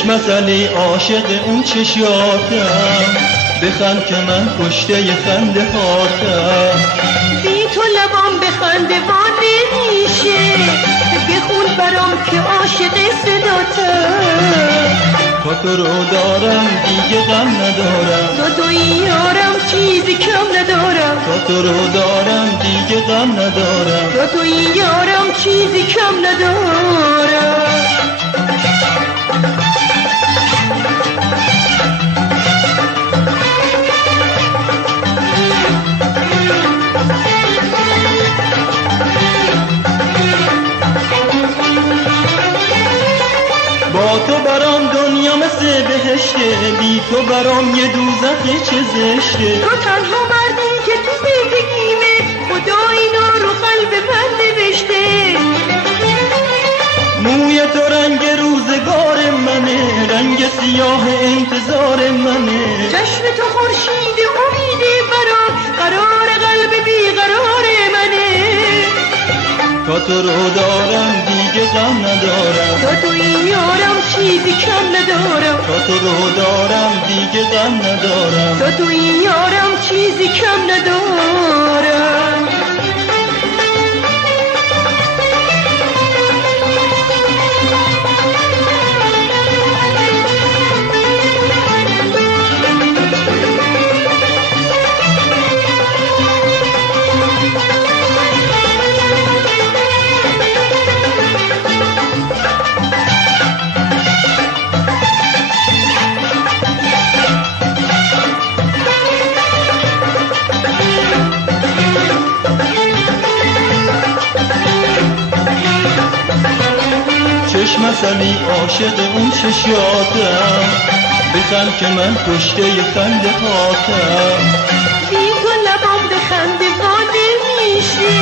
چشمت علی عاشق اون چشاتم، بخند که من کشته خنده هاتم. بی تو لبام بخنده وانه میشه، بخون برام که عاشق صداتم. تا تو رو دارم دیگه غم ندارم، تا توی یارم چیزی کم ندارم. تا تو رو دارم دیگه غم ندارم، تا توی یارم چیزی کم ندارم. با تو برام دنیا مثل بهشته، بی تو برام یه دوزخه چه زشته. تو تنها مردی که تو زندگیمه، خدا اینا رو قلب من نوشته. موی تو رنگ روزگار منه، رنگ سیاه انتظار منه. چشم تو خورشید امید برام، قرار قلب بیقرار منه. تا تو رو دارم دیگه غم ندارم، تا توی یارم چیزی کم ندارم. تا تو رو دارم دیگه غم ندارم، تا توی یارم چیزی کم ندارم. چشمت علی عاشق اون چشاتم، بخند که من کشته خنده هاتم. بی تو لبام بخنده وانه میشه،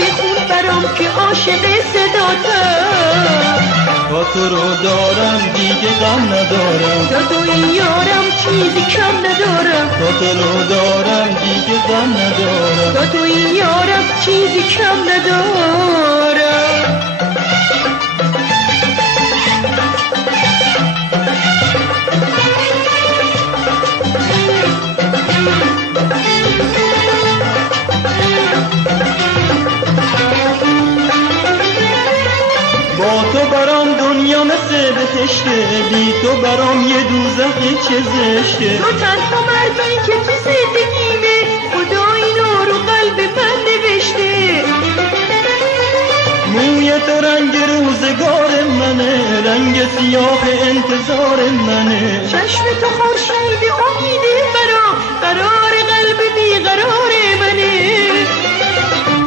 بخون برام که عاشق صداتم. تا تو رو دارم دیگه غم ندارم، تا توی یارم چیزی کم ندارم. تا تو رو دارم دیگه غم ندارم. تا توی یارم چیزی کم ندارم. با تو برام دنیا مثل بهشته، بی تو برام یه دوزخه چه زشته. تو تنها مردی که تو زندگیمه، خدا اینا رو قلب من نوشته. موی تو رنگ روزگار منه، رنگ سیاه انتظار منه. چشم تو خورشید امید برام، قرار قلب بیقرار منه.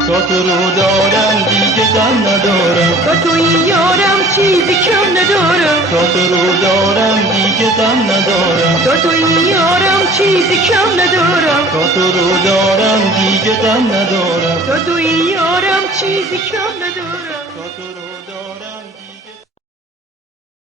تا تو رو دارم دیگه غم ندارم، تا توی یارم چیزی کم ندارم. تا تو رو دارم دیگه غم ندارم، تا توی یارم چیزی کم ندارم. تا تو رو دارم دیگه غم ندارم، تا توی یارم چیزی کم ندارم. تا تو رو دارم.